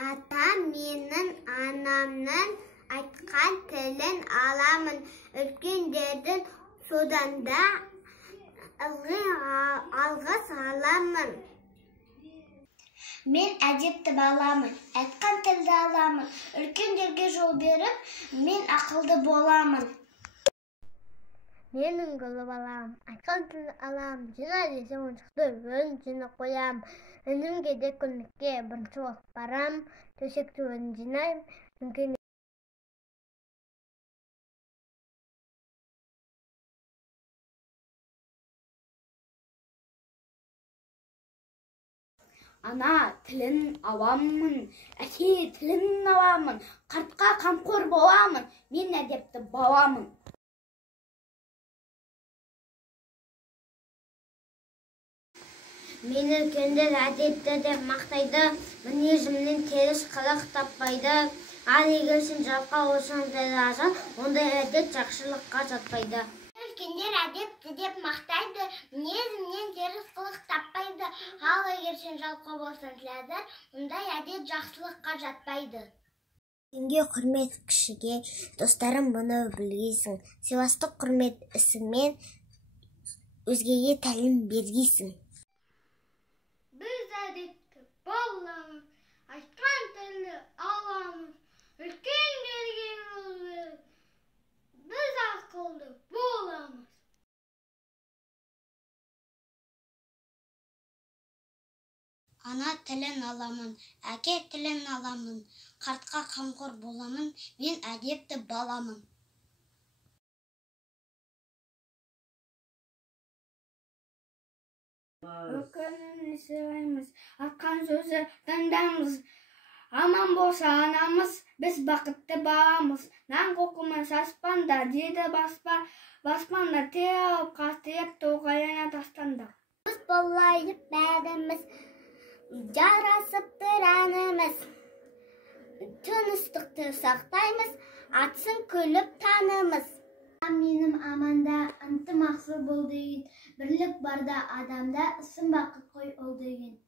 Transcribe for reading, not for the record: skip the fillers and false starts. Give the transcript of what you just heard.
Ата менің анамның айтқан тілін аламын. Үлкендердің содан да ылғи алғыс аламын. Мен әдепті баламын, айтқан тілді аламын. Үлкендерге жол беріп, мен ақылды боламын. Мен үңгілі балам, айтқан тілді аламын. Жина десем оншықты өзін жина қоям. Өнімге де көмекке бірінші уақыт барам. Төсекті өзін жинайым. Ана тілін аламын, әке тілін аламын, қартқа қамқор боламын, мен әдепті баламын. Мен үлкендер әдепті деп мақтайды, мінезімнен теріс қылық таппайды. Ал егер сен жалқау болсаң жазасын, ондай әдет жақсылыққа жатпайды. Үлкендер әдепті деп мақтайды, мінезімнен теріс қылық таппайды. Ал егер сен жалқау болсаң жазасын, ондай әдет жақсылыққа жатпайды. Сенге құрмет кішіге, достарым бұны білгейсің. Сыйластық құрмет ісіңмен өзгеге тәлім бергейсің. Біз әдепті боламыз, айтқан тілді аламыз, үлкендерге жол беріп, біз ақылды боламыз. Ана тілін аламын, әке тілін аламын, қартқа қамқор боламын, мен әдепті баламын. Үлкенін сыйлаймыз, атқан сөзі тыңдаймыз. Аман болса анамыз, біз бақытты баламыз. Нан қоқымыз аспанда, деді баспанда, теуіп қастиып тоғайына тастанда. Біз болайық бәріміз, жарасып тұранымыз. Тыныштықты сақтаймыз, атсын күліп танымыз. Менің аманда ынтымақсыз бол деген, бірлік барда адамда сын бақыт қой ол деген.